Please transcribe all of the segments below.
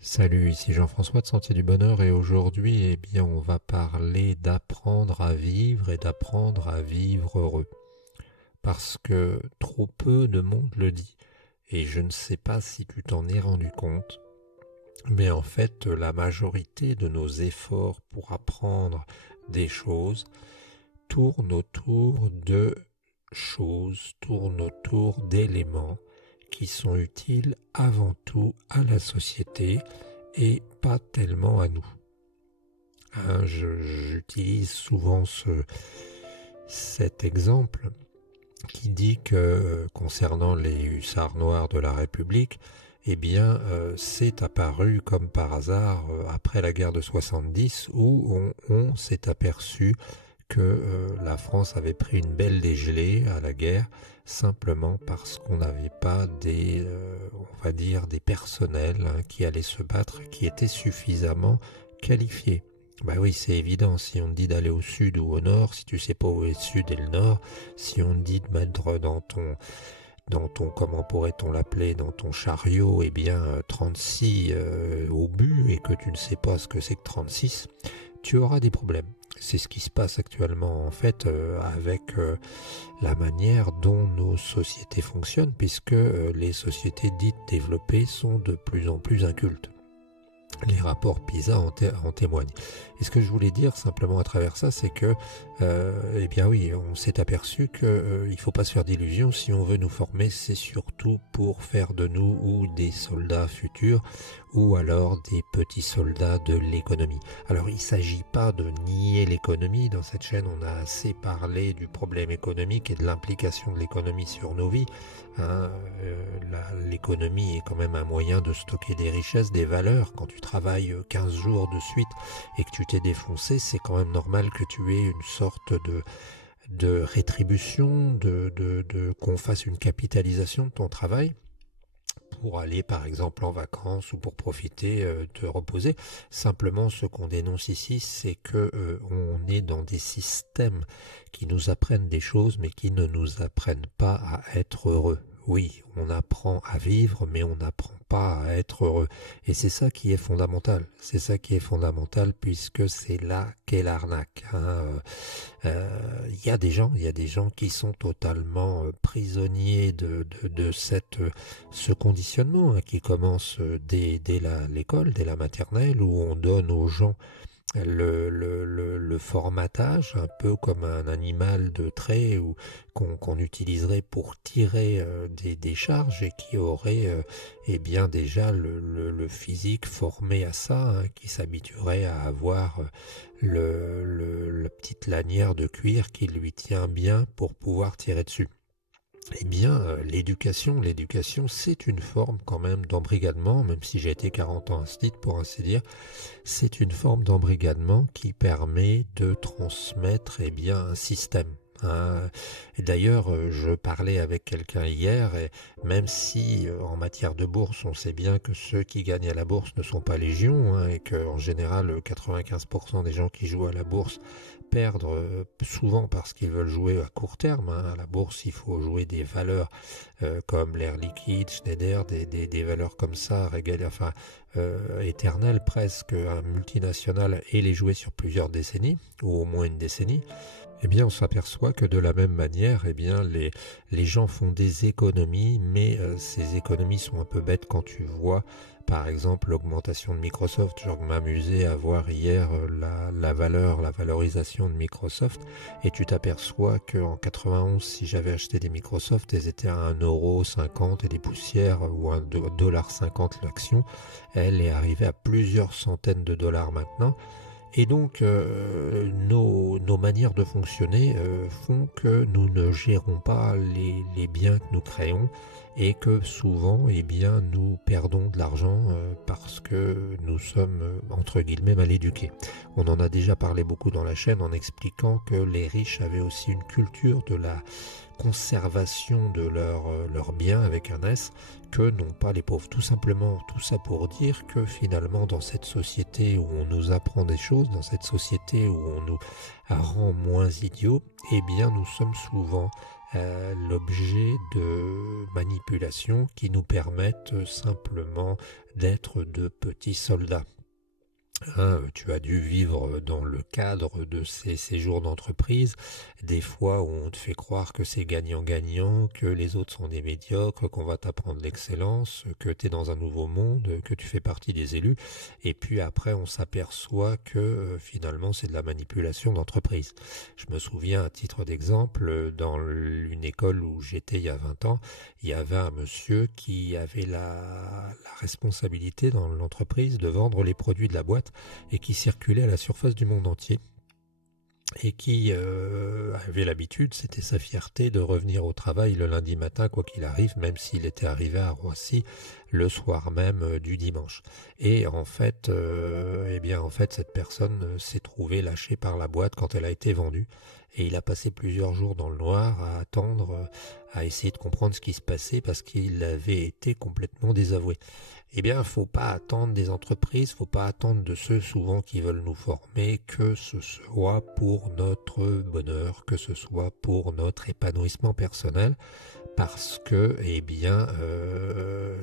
Salut, ici Jean-François de Sentier du Bonheur et aujourd'hui, on va parler d'apprendre à vivre et d'apprendre à vivre heureux. Parce que trop peu de monde le dit et je ne sais pas si tu t'en es rendu compte, mais en fait, la majorité de nos efforts pour apprendre des choses tournent autour de choses, tournent autour d'éléments qui sont utiles avant tout à la société et pas tellement à nous. J'utilise souvent cet exemple qui dit que concernant les hussards noirs de la République, c'est apparu comme par hasard après la guerre de 70 où on s'est aperçu que la France avait pris une belle dégelée à la guerre simplement parce qu'on n'avait pas des personnels qui allaient se battre, qui étaient suffisamment qualifiés. Bah oui, c'est évident, si on te dit d'aller au sud ou au nord, si tu sais pas où est le sud et le nord, si on te dit de mettre dans ton comment pourrait-on l'appeler, dans ton chariot, 36 au but et que tu ne sais pas ce que c'est que 36, tu auras des problèmes. C'est ce qui se passe actuellement en fait avec la manière dont nos sociétés fonctionnent puisque les sociétés dites développées sont de plus en plus incultes. Les rapports PISA en témoignent. Et ce que je voulais dire simplement à travers ça, c'est que, on s'est aperçu qu'il ne faut pas se faire d'illusions. Si on veut nous former, c'est surtout pour faire de nous ou des soldats futurs ou alors des petits soldats de l'économie. Alors il ne s'agit pas de nier l'économie. Dans cette chaîne, on a assez parlé du problème économique et de l'implication de l'économie sur nos vies. L'économie est quand même un moyen de stocker des richesses, des valeurs. Quand tu travailles 15 jours de suite et que tu t'es défoncé, c'est quand même normal que tu aies une sorte de rétribution, qu'on fasse une capitalisation de ton travail pour aller par exemple en vacances ou pour profiter, te reposer. Simplement, ce qu'on dénonce ici, c'est que on est dans des systèmes qui nous apprennent des choses, mais qui ne nous apprennent pas à être heureux. Oui, on apprend à vivre, mais on n'apprend pas à être heureux. Et c'est ça qui est fondamental. C'est ça qui est fondamental, puisque c'est là qu'est l'arnaque. Il y a des gens qui sont totalement prisonniers de ce conditionnement qui commence dès l'école, dès la maternelle, où on donne aux gens le formatage, un peu comme un animal de trait ou qu'on utiliserait pour tirer des charges et qui aurait déjà le physique formé à ça, qui s'habituerait à avoir la petite lanière de cuir qui lui tient bien pour pouvoir tirer dessus. L'éducation, c'est une forme quand même d'embrigadement, même si j'ai été 40 ans à ce titre, pour ainsi dire, c'est une forme d'embrigadement qui permet de transmettre un système. Et d'ailleurs, je parlais avec quelqu'un hier, et même si en matière de bourse, on sait bien que ceux qui gagnent à la bourse ne sont pas légion, et qu'en général, 95% des gens qui jouent à la bourse perdent souvent parce qu'ils veulent jouer à court terme. À la bourse, il faut jouer des valeurs comme l'Air Liquide, Schneider, des valeurs comme ça, éternelles presque, un multinational, et les jouer sur plusieurs décennies, ou au moins une décennie. On s'aperçoit que de la même manière, les gens font des économies, mais ces économies sont un peu bêtes quand tu vois, par exemple, l'augmentation de Microsoft. Je m'amusais à voir hier la valorisation de Microsoft, et tu t'aperçois qu'en 91, si j'avais acheté des Microsoft, elles étaient à 1,50 € et des poussières, ou $1,50 l'action. Elle est arrivée à plusieurs centaines de dollars maintenant. Et donc, nos manières de fonctionner font que nous ne gérons pas les biens que nous créons et que souvent, eh bien, nous perdons de l'argent parce que nous sommes, entre guillemets, mal éduqués. On en a déjà parlé beaucoup dans la chaîne en expliquant que les riches avaient aussi une culture de la conservation de leurs biens avec un S que n'ont pas les pauvres. Tout simplement, tout ça pour dire que finalement dans cette société où on nous apprend des choses, dans cette société où on nous rend moins idiots, eh bien nous sommes souvent l'objet de manipulations qui nous permettent simplement d'être de petits soldats. Tu as dû vivre dans le cadre de ces séjours d'entreprise, des fois où on te fait croire que c'est gagnant-gagnant, que les autres sont des médiocres, qu'on va t'apprendre l'excellence, que tu es dans un nouveau monde, que tu fais partie des élus, et puis après on s'aperçoit que finalement c'est de la manipulation d'entreprise. Je me souviens à titre d'exemple, dans une école où j'étais il y a 20 ans, il y avait un monsieur qui avait la responsabilité dans l'entreprise de vendre les produits de la boîte et qui circulait à la surface du monde entier et qui avait l'habitude, c'était sa fierté, de revenir au travail le lundi matin, quoi qu'il arrive, même s'il était arrivé à Roissy le soir même du dimanche. Et en fait, cette personne s'est trouvée lâchée par la boîte quand elle a été vendue. Et il a passé plusieurs jours dans le noir à attendre, à essayer de comprendre ce qui se passait parce qu'il avait été complètement désavoué. Eh bien, faut pas attendre des entreprises, faut pas attendre de ceux souvent qui veulent nous former que ce soit pour notre bonheur, que ce soit pour notre épanouissement personnel, parce que,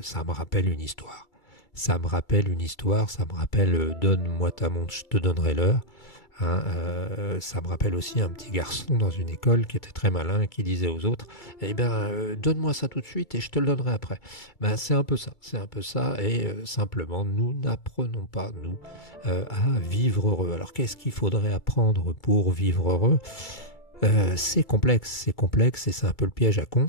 ça me rappelle une histoire. Ça me rappelle donne-moi ta montre, je te donnerai l'heure. Ça me rappelle aussi un petit garçon dans une école qui était très malin et qui disait aux autres donne-moi ça tout de suite et je te le donnerai après. C'est un peu ça et simplement nous n'apprenons pas nous à vivre heureux. Alors qu'est-ce qu'il faudrait apprendre pour vivre heureux? C'est complexe et c'est un peu le piège à con.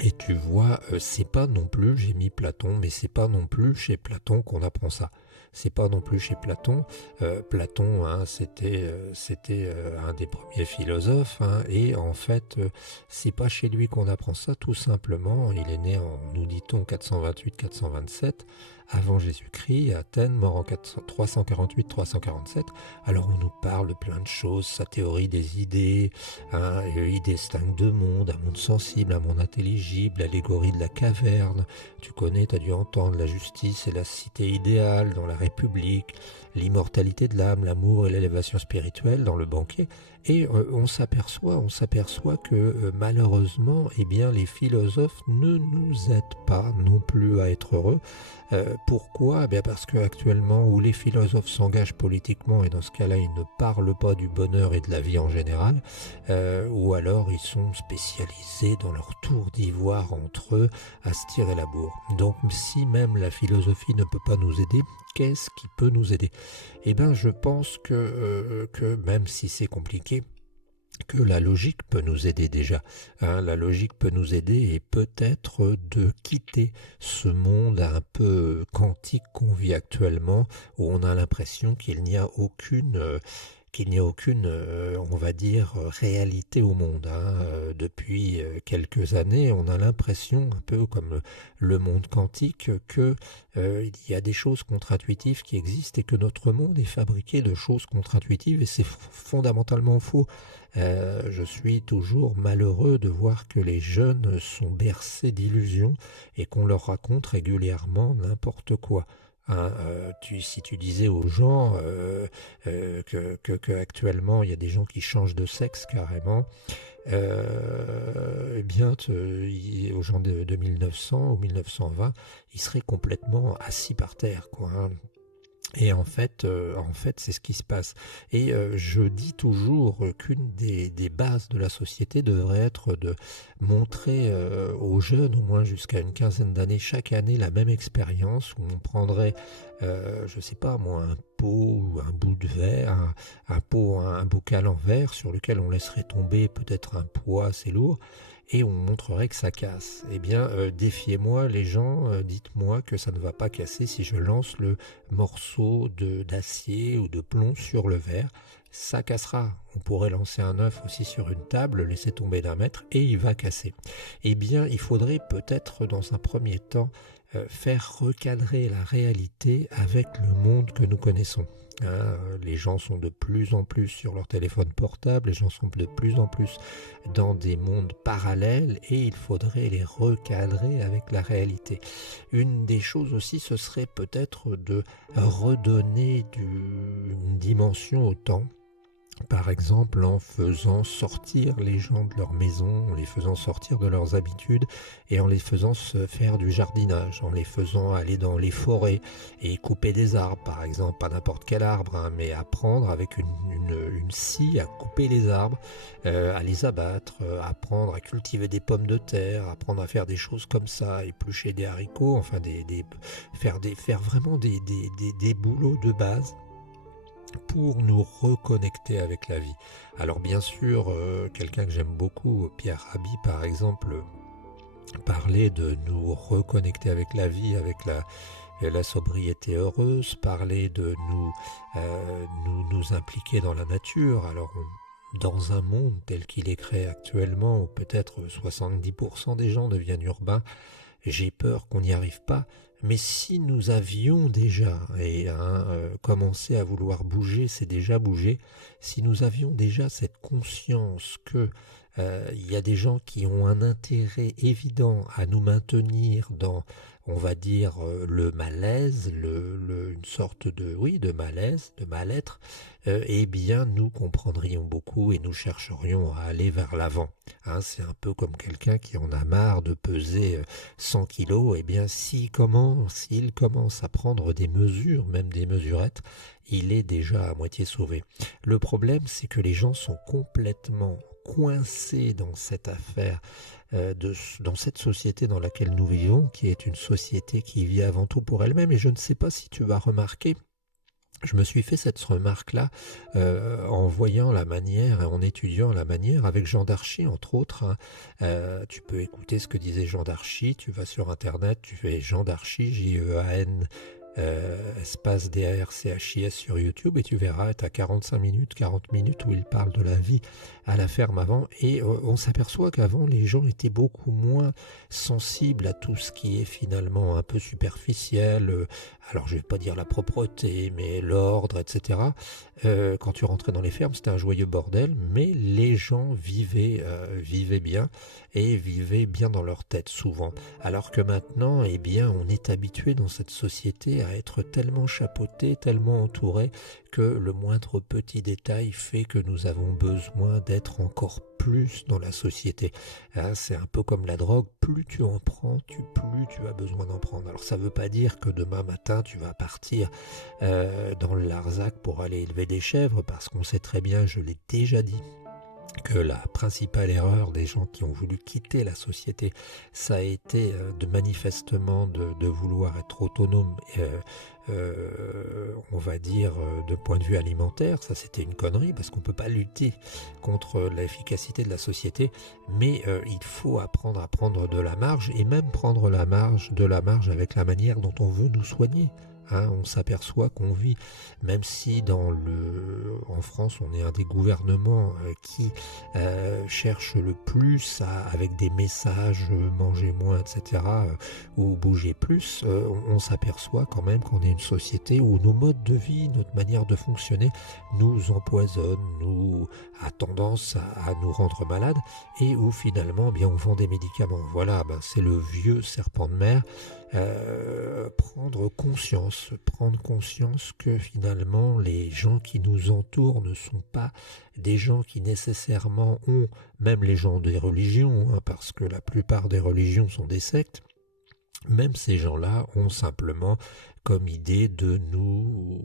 Et tu vois, c'est pas non plus, j'ai mis Platon, mais c'est pas non plus chez Platon qu'on apprend ça. C'est pas non plus chez Platon. Platon, c'était un des premiers philosophes, et en fait, c'est pas chez lui qu'on apprend ça. Tout simplement, il est né en, nous dit-on, 428-427 avant Jésus-Christ, à Athènes, mort en 348-347. Alors on nous parle de plein de choses, sa théorie des idées, il distingue deux mondes, un monde sensible, un monde intelligible, l'allégorie de la caverne. Tu connais, tu as dû entendre la justice et la cité idéale dans la République, l'immortalité de l'âme, l'amour et l'élévation spirituelle dans le banquet. Et on s'aperçoit que malheureusement, les philosophes ne nous aident pas non plus à être heureux. Pourquoi ? Parce qu'actuellement, où les philosophes s'engagent politiquement, et dans ce cas-là, ils ne parlent pas du bonheur et de la vie en général, ou alors ils sont spécialisés dans leur tour d'ivoire entre eux à se tirer la bourre. Donc si même la philosophie ne peut pas nous aider, qu'est-ce qui peut nous aider ? Je pense que même si c'est compliqué, que la logique peut nous aider déjà. La logique peut nous aider et peut-être de quitter ce monde un peu quantique qu'on vit actuellement, où on a l'impression qu'il n'y a aucune on va dire, réalité au monde. Depuis quelques années, on a l'impression, un peu comme le monde quantique, que il y a des choses contre-intuitives qui existent et que notre monde est fabriqué de choses contre-intuitives, et c'est fondamentalement faux. Je suis toujours malheureux de voir que les jeunes sont bercés d'illusions et qu'on leur raconte régulièrement n'importe quoi. Si tu disais aux gens que actuellement il y a des gens qui changent de sexe carrément, aux gens de 1900 ou 1920, ils seraient complètement assis par terre, quoi. Et en fait, c'est ce qui se passe. Et je dis toujours qu'une des bases de la société devrait être de montrer aux jeunes, au moins jusqu'à une quinzaine d'années, chaque année la même expérience, où on prendrait je sais pas moi, un pot ou un bout de verre, un pot, un bocal en verre sur lequel on laisserait tomber peut-être un poids assez lourd et on montrerait que ça casse. Eh bien, défiez-moi les gens, dites-moi que ça ne va pas casser si je lance le morceau d'acier ou de plomb sur le verre. Ça cassera. On pourrait lancer un œuf aussi sur une table, le laisser tomber d'un mètre et il va casser. Eh bien, il faudrait peut-être dans un premier temps faire recadrer la réalité avec le monde que nous connaissons. Les gens sont de plus en plus sur leur téléphone portable, les gens sont de plus en plus dans des mondes parallèles et il faudrait les recadrer avec la réalité. Une des choses aussi, ce serait peut-être de redonner une dimension au temps. Par exemple, en faisant sortir les gens de leur maison, en les faisant sortir de leurs habitudes et en les faisant se faire du jardinage, en les faisant aller dans les forêts et couper des arbres, par exemple, pas n'importe quel arbre, mais apprendre avec une scie à couper les arbres, à les abattre, apprendre à cultiver des pommes de terre, apprendre à faire des choses comme ça, éplucher des haricots, enfin faire vraiment des boulots de base pour nous reconnecter avec la vie. Alors bien sûr, quelqu'un que j'aime beaucoup, Pierre Rabhi par exemple, parlait de nous reconnecter avec la vie, avec la sobriété heureuse, parlait de nous impliquer dans la nature. Alors dans un monde tel qu'il est créé actuellement, où peut-être 70% des gens deviennent urbains, j'ai peur qu'on n'y arrive pas. Mais si nous avions déjà, commencé à vouloir bouger, c'est déjà bouger, si nous avions déjà cette conscience que il y a des gens qui ont un intérêt évident à nous maintenir dans, on va dire, le malaise, une sorte de malaise, de mal-être, eh bien nous comprendrions beaucoup et nous chercherions à aller vers l'avant. C'est un peu comme quelqu'un qui en a marre de peser 100 kilos, eh bien s'il commence à prendre des mesures, même des mesurettes, il est déjà à moitié sauvé. Le problème, c'est que les gens sont complètement coincés dans cette affaire, dans cette société dans laquelle nous vivons, qui est une société qui vit avant tout pour elle-même. Et je ne sais pas si tu vas remarquer, je me suis fait cette remarque-là en voyant la manière, en étudiant la manière avec Jean Darchy, entre autres. Tu peux écouter ce que disait Jean Darchy, tu vas sur Internet, tu fais Jean Darchy, J-E-A-N, espace D-A-R-C-H-I-S sur YouTube et tu verras, tu as 40 minutes où il parle de la vie à la ferme avant et on s'aperçoit qu'avant les gens étaient beaucoup moins sensibles à tout ce qui est finalement un peu superficiel, alors je vais pas dire la propreté mais l'ordre, etc. Quand tu rentrais dans les fermes c'était un joyeux bordel, mais les gens vivaient bien et vivaient bien dans leur tête souvent, alors que maintenant eh bien on est habitué dans cette société à être tellement chapeauté, tellement entouré que le moindre petit détail fait que nous avons besoin d'être encore plus dans la société. C'est un peu comme la drogue, plus tu en prends, plus tu as besoin d'en prendre. Alors ça ne veut pas dire que demain matin tu vas partir dans le Larzac pour aller élever des chèvres, parce qu'on sait très bien, je l'ai déjà dit, que la principale erreur des gens qui ont voulu quitter la société, ça a été manifestement de vouloir être autonome, on va dire de point de vue alimentaire. Ça c'était une connerie parce qu'on ne peut pas lutter contre l'efficacité de la société, mais il faut apprendre à prendre de la marge et même prendre de la marge avec la manière dont on veut nous soigner. On s'aperçoit qu'on vit, même si en France on est un des gouvernements qui cherche le plus avec des messages mangez moins, etc., ou bougez plus, on s'aperçoit quand même qu'on est une société où nos modes de vie, notre manière de fonctionner nous empoisonne, a tendance à nous rendre malades et où finalement bien on vend des médicaments. Voilà, c'est le vieux serpent de mer. Prendre conscience que finalement les gens qui nous entourent ne sont pas des gens qui nécessairement ont, même les gens des religions, parce que la plupart des religions sont des sectes, même ces gens-là ont simplement comme idée de nous,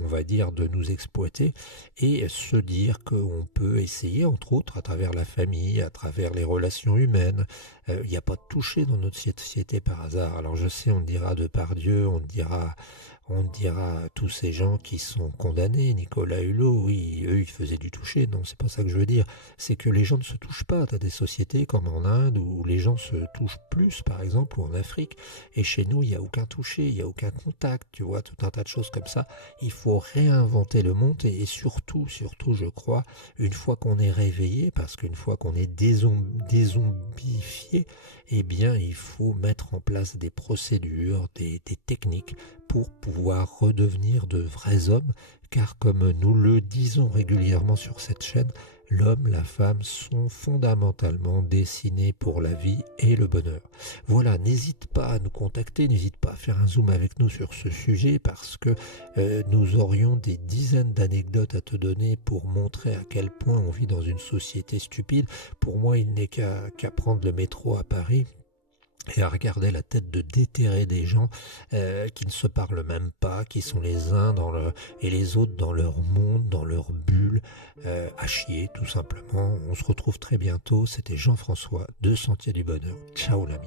on va dire, de nous exploiter et se dire qu'on peut essayer, entre autres, à travers la famille, à travers les relations humaines. Il n'y a pas de toucher dans notre société par hasard. Alors je sais, on dira Depardieu, on dira tous ces gens qui sont condamnés, Nicolas Hulot, oui, eux ils faisaient du toucher, non, c'est pas ça que je veux dire, c'est que les gens ne se touchent pas, t'as des sociétés comme en Inde où les gens se touchent plus par exemple, ou en Afrique, et chez nous il n'y a aucun toucher, il n'y a aucun contact, tu vois, tout un tas de choses comme ça, il faut réinventer le monde et surtout je crois, une fois qu'on est réveillé, parce qu'une fois qu'on est désombifié, eh bien il faut mettre en place des procédures, des techniques, pour pouvoir redevenir de vrais hommes, car comme nous le disons régulièrement sur cette chaîne, l'homme, la femme sont fondamentalement dessinés pour la vie et le bonheur. Voilà, n'hésite pas à nous contacter, n'hésite pas à faire un zoom avec nous sur ce sujet, parce que nous aurions des dizaines d'anecdotes à te donner pour montrer à quel point on vit dans une société stupide. Pour moi, il n'est qu'à prendre le métro à Paris et à regarder la tête de déterrer des gens qui ne se parlent même pas, qui sont les uns et les autres dans leur monde, dans leur bulle, à chier tout simplement. On se retrouve très bientôt, c'était Jean-François de Sentier du Bonheur. Ciao l'ami.